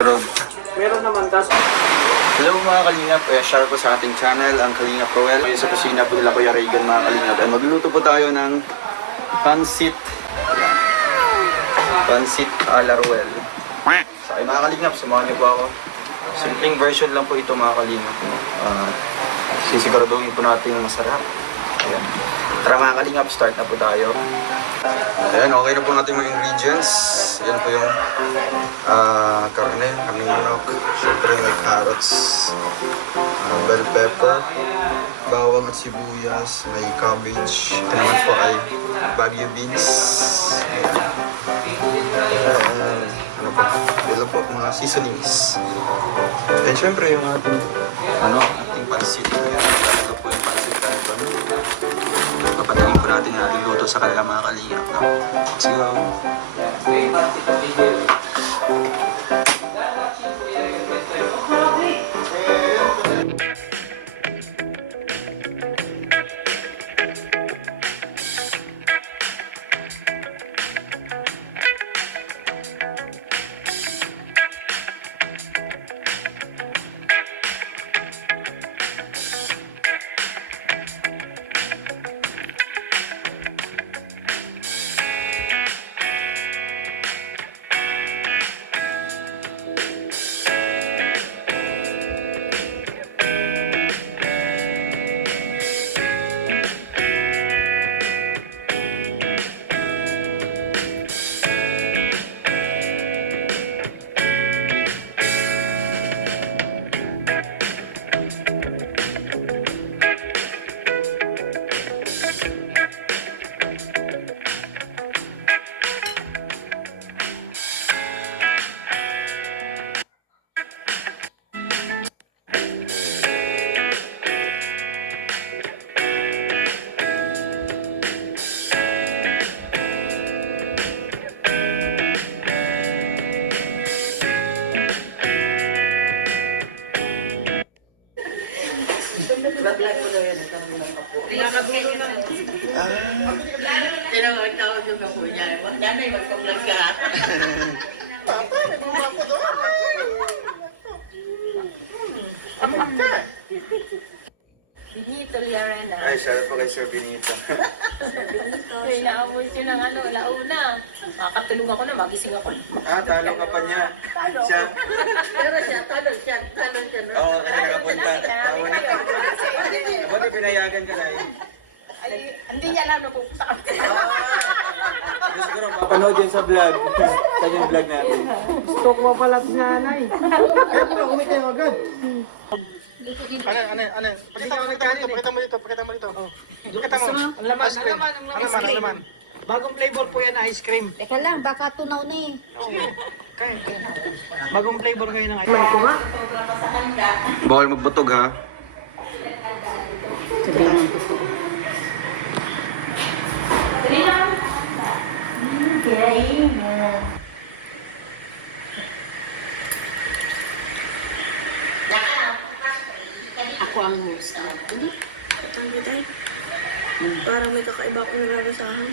Meron naman tas. Hello mga Kalingap, share po sa ating channel, ang Kalingap Roel. Ngayon sa kusina po nila Kuya Reagan mga Kalingap. Ay magluluto po tayo ng pansit. Pansit a la Roel. So ay mga Kalingap, samahan niyo po ako. Simpleng version lang po ito mga Kalingap. Sisiguraduhin po natin masarap. Ayan. Tara mga Kalingap, start na po tayo. Ayan, okay na po natin mga ingredients. Ayan po yung karne, kaming manok. Siyempre may carrots, bell pepper, bawang at sibuyas, may cabbage. Ito naman po ay Baguio beans. Ano po, ito po mga seasonings. And siyempre yung ating pansit. Ito po yung pansit tayo. Papatingin po natin yung ating luto sa kanila mga Kalingap. Let's go! Tinawag-tawag yung ako niya. Nanay, magpag-vlog ka. Papa, nagmumako doon. Benito Liarena. Ay, shout po kay Sir Benito. Kaya naabot yun ng launa. Makakatulong ako na, magising ako. Talo ka pa niya. Talo. Siya. Pero siya, talo siya. Oo, kasi nakapunta. Tawa na. Buti pinayagan ka na eh. Ay, hindi niya alam na pupunta kami. Siguro mapanood yun sa vlog. Sa yung vlog natin. Gusto ko mapalat nanay. Kaya po na kumita yung agad. Ano? Pakita mo dito. Pakita mo. Ang laman. Bagong flavor po yan na ice cream. Teka lang, baka tunaw na eh. Okay. Bagong flavor kayo ng ice cream. Bawal magbutog ha. Sabihin ko po. Ako ang host. Parang may kakaiba akong narasahan.